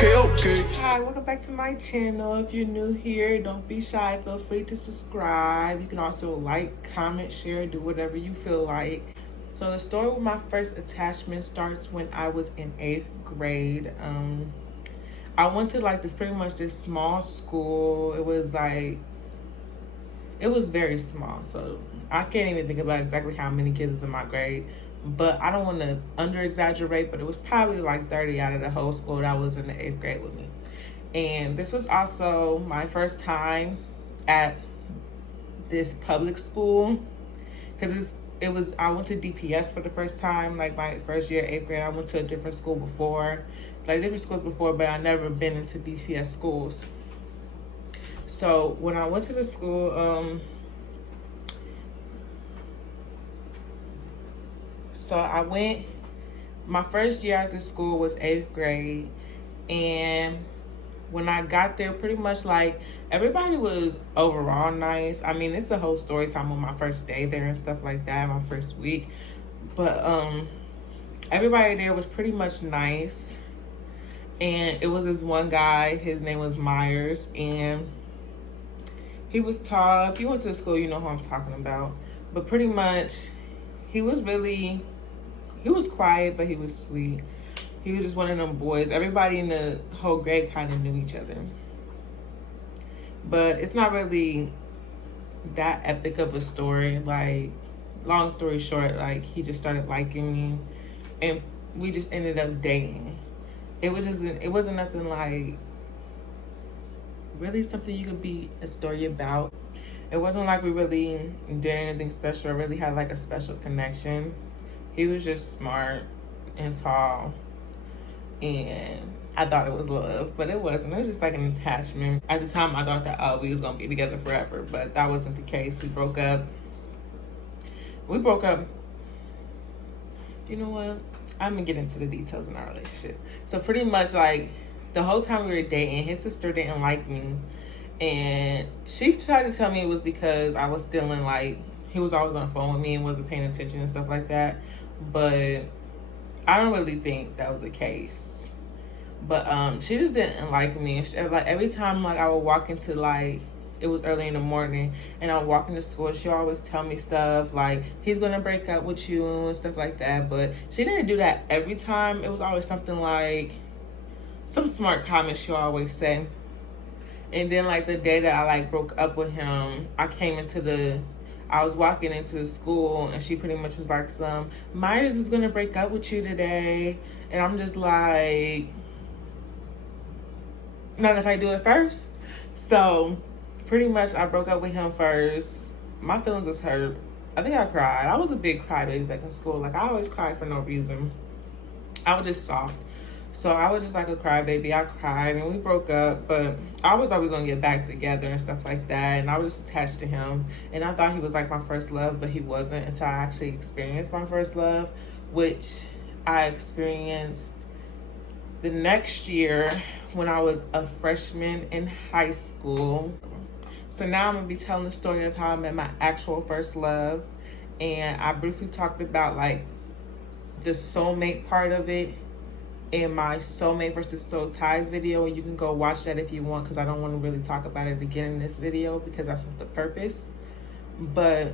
Okay. Hi, welcome back to my channel. If you're new here, don't be shy. Feel free to subscribe. You can also like, comment, share, do whatever you feel like. So the story with my first attachment starts when I was in 8th grade. I went to like this small school. It was very small. So I can't even think about exactly how many kids was in my grade. But I don't want to under exaggerate, but it was probably like 30 out of the whole school that was in the 8th grade with me. And this was also my first time at this public school, because I went to DPS for the first time, like my first year, 8th grade. I went to a different school before, different schools before, but I never been into DPS schools. So when I went to the school, my first year at the school was 8th grade, and when I got there, pretty much like everybody was overall nice. I mean, it's a whole story time on my first day there and stuff like that, my first week. But everybody there was pretty much nice. And it was this one guy, his name was Myers, and he was tall. If you went to the school, you know who I'm talking about. But pretty much he was quiet, but he was sweet. He was just one of them boys. Everybody in the whole grade kind of knew each other. But it's not really that epic of a story. Like, long story short, like, he just started liking me, and we just ended up dating. It wasn't nothing like really something you could be a story about. It wasn't like we really did anything special or really had like a special connection. He was just smart and tall, and I thought it was love, but it wasn't. It was just like an attachment. At the time, I thought that, oh, we was gonna be together forever, but that wasn't the case. We broke up. You know what? I'm gonna get into the details in our relationship. So pretty much like the whole time we were dating, his sister didn't like me, and she tried to tell me it was because I was stealing, like, he was always on the phone with me and wasn't paying attention and stuff like that. But I don't really think that was the case. But she just didn't like me. Like, every time like I would walk into, like, it was early in the morning and I would walk into school, she always tell me stuff like, he's gonna break up with you and stuff like that. But she didn't do that every time. It was always something like some smart comments she always say. And then like the day that I like broke up with him, I was walking into the school and she pretty much was like, Myers is gonna break up with you today. And I'm just like, not if I do it first. So pretty much I broke up with him first. My feelings was hurt. I think I cried. I was a big crybaby back in school. Like, I always cried for no reason. I was just soft. So I was just like a crybaby. I cried and we broke up, but I was always gonna get back together and stuff like that. And I was just attached to him. And I thought he was like my first love, but he wasn't until I actually experienced my first love, which I experienced the next year when I was a freshman in high school. So now I'm gonna be telling the story of how I met my actual first love. And I briefly talked about like the soulmate part of it in my soulmate versus soul ties video, and you can go watch that if you want, because I don't want to really talk about it again in this video because that's not the purpose. But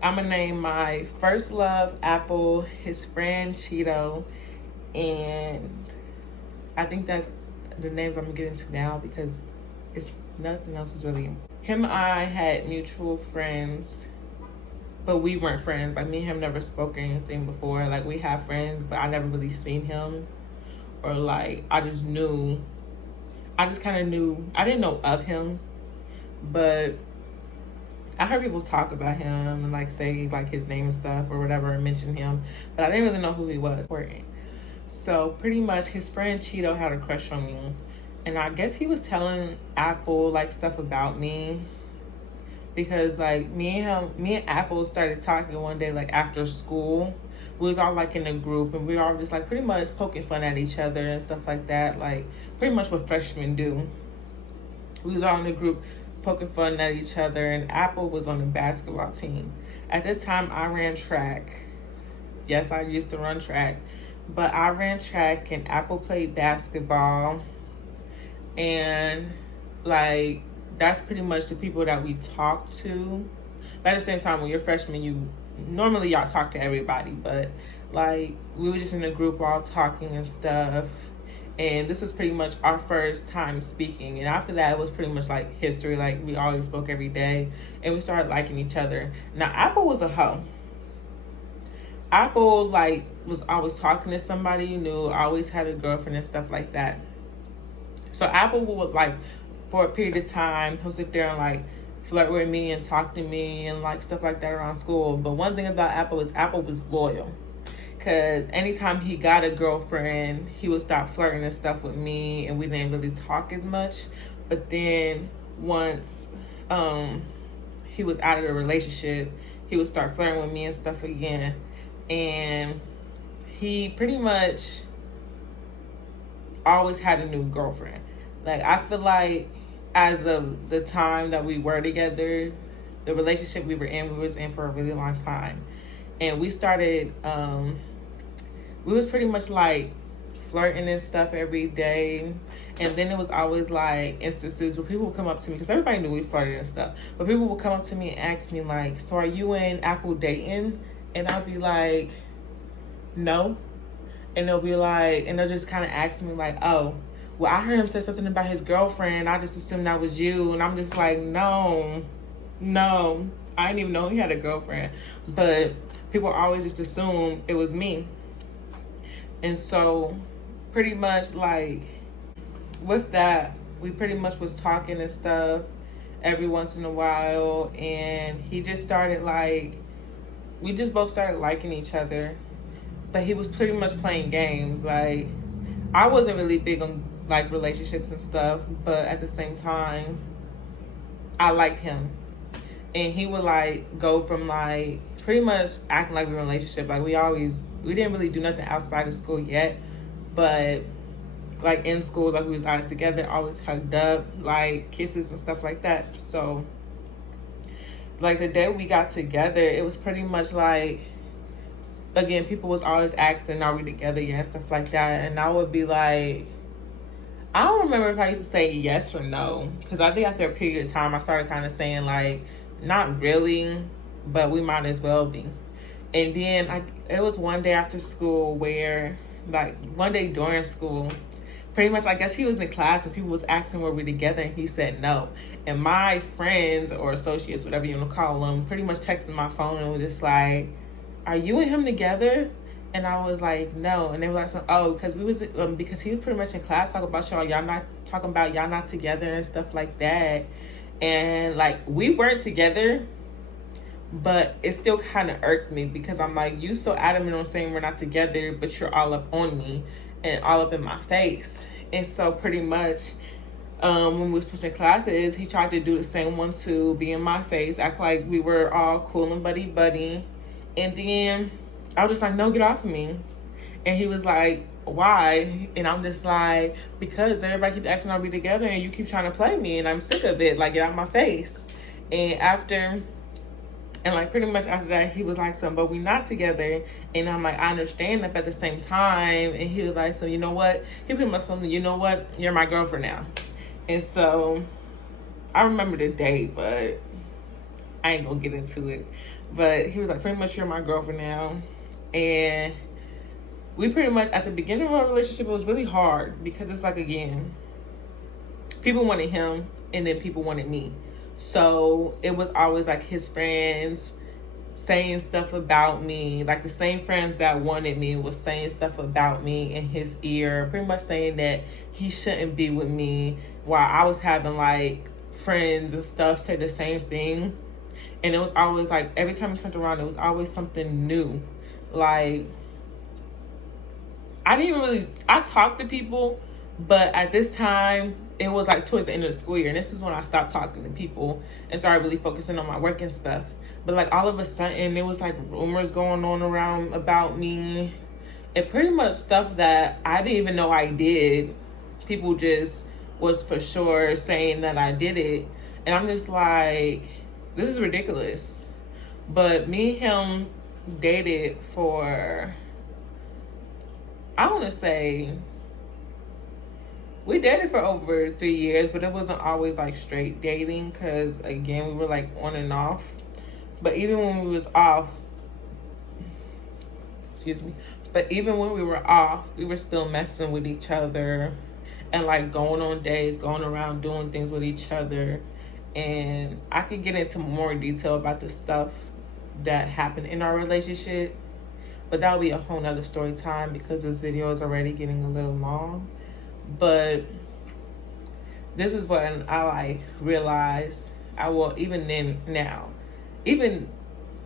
I'm gonna name my first love Apple, his friend Cheeto, and I think that's the names I'm gonna get into now because it's nothing else is really. Him and I had mutual friends, but we weren't friends. Like, me and him never spoke or anything before. Like, we have friends, but I never really seen him. Or like, I just kind of knew, I didn't know of him, but I heard people talk about him and like say like his name and stuff or whatever and mention him, but I didn't really know who he was. So pretty much his friend Cheeto had a crush on me, and I guess he was telling Apple like stuff about me, because like me and Apple started talking one day like after school. We was all like in a group and we were all just like pretty much poking fun at each other and stuff like that, like pretty much what freshmen do. We was all in a group poking fun at each other, and Apple was on the basketball team. At this time I ran track. Yes, I used to run track. but I ran track and Apple played basketball. And like, that's pretty much the people that we talk to. But at the same time, when you're freshman, you normally y'all talk to everybody, but like we were just in a group all talking and stuff. And this was pretty much our first time speaking. And after that, it was pretty much like history. Like, we always spoke every day and we started liking each other. Now, Apple was a hoe. Apple, like, was always talking to somebody you knew, always had a girlfriend and stuff like that. So Apple would, like, for a period of time, he'll sit there and, like, flirt with me and talk to me and, like, stuff like that around school. But one thing about Apple is Apple was loyal. Because anytime he got a girlfriend, he would stop flirting and stuff with me, and we didn't really talk as much. But then once he was out of the relationship, he would start flirting with me and stuff again. And he pretty much always had a new girlfriend. Like, I feel like as of the time that we were together, the relationship we was in for a really long time. And we started, we was pretty much like flirting and stuff every day. And then it was always like instances where people would come up to me, because everybody knew we flirted and stuff, but people would come up to me and ask me like, so are you and Apple dating? And I'll be like, no. And they'll be like, and they'll just kind of ask me like, oh, well, I heard him say something about his girlfriend. I just assumed that was you. And I'm just like, no, I didn't even know he had a girlfriend. But people always just assume it was me. And so pretty much like with that, we pretty much was talking and stuff every once in a while. And he just started like, we just both started liking each other. But he was pretty much playing games. Like, I wasn't really big on like relationships and stuff, but at the same time, I liked him. And he would like go from like pretty much acting like we were in a relationship. Like, we didn't really do nothing outside of school yet, but like in school, like we was always together, always hugged up, like kisses and stuff like that. So like the day we got together, it was pretty much like, again, people was always asking, are we together yet, and stuff like that. And I would be like, I don't remember if I used to say yes or no, because I think after a period of time, I started kind of saying like, not really, but we might as well be. And then it was one day after school where, like one day during school, pretty much, I guess he was in class and people was asking were we together, and he said no. And my friends or associates, whatever you want to call them, pretty much texted my phone and was just like, are you and him together? And I was like, no. And they were like, oh, because because he was pretty much in class talking about y'all not together and stuff like that. And like, we weren't together, but it still kind of irked me, because I'm like, you so adamant on saying we're not together, but you're all up on me and all up in my face. And so pretty much, when we were switching classes, he tried to do the same one to be in my face, act like we were all cool and buddy. And then I was just like, no, get off of me. And he was like, why? And I'm just like, because everybody keeps asking, are we together? And you keep trying to play me, and I'm sick of it. Like, get out of my face. And like pretty much after that, he was like, so, but we not together. And I'm like, I understand that, but at the same time. And he was like, so you know what? He pretty much told me, you know what? You're my girlfriend now. And so I remember the day, but I ain't gonna get into it. But he was like, pretty much you're my girlfriend now. And we pretty much, at the beginning of our relationship, it was really hard, because it's like, again, people wanted him and then people wanted me. So it was always like his friends saying stuff about me, like the same friends that wanted me was saying stuff about me in his ear, pretty much saying that he shouldn't be with me, while I was having like friends and stuff say the same thing. And it was always like, every time he turned around, it was always something new. Like, I talked to people, but at this time, it was like towards the end of the school year. And this is when I stopped talking to people and started really focusing on my work and stuff. But like all of a sudden, there was like rumors going on around about me. And pretty much stuff that I didn't even know I did. People just was for sure saying that I did it. And I'm just like, this is ridiculous. But me and him dated for I want to say we dated for over 3 years, but it wasn't always like straight dating because again, we were like on and off. But even when we was off, excuse me, but even when we were off, we were still messing with each other and like going on dates, going around doing things with each other. And I could get into more detail about the stuff that happened in our relationship, but that'll be a whole nother story time because this video is already getting a little long. But this is when I like realized, I will, even then, now, even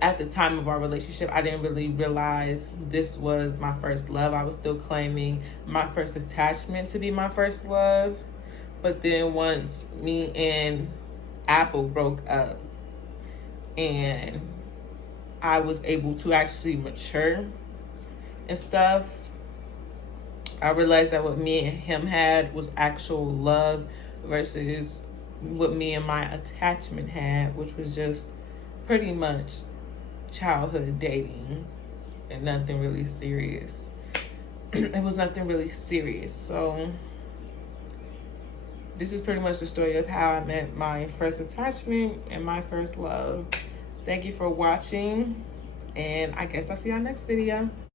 at the time of our relationship, I didn't really realize this was my first love. I was still claiming my first attachment to be my first love. But then once me and Apple broke up and I was able to actually mature and stuff, I realized that what me and him had was actual love versus what me and my attachment had, which was just pretty much childhood dating and nothing really serious. It was nothing really serious. So this is pretty much the story of how I met my first attachment and my first love. Thank you for watching, and I guess I'll see y'all next video.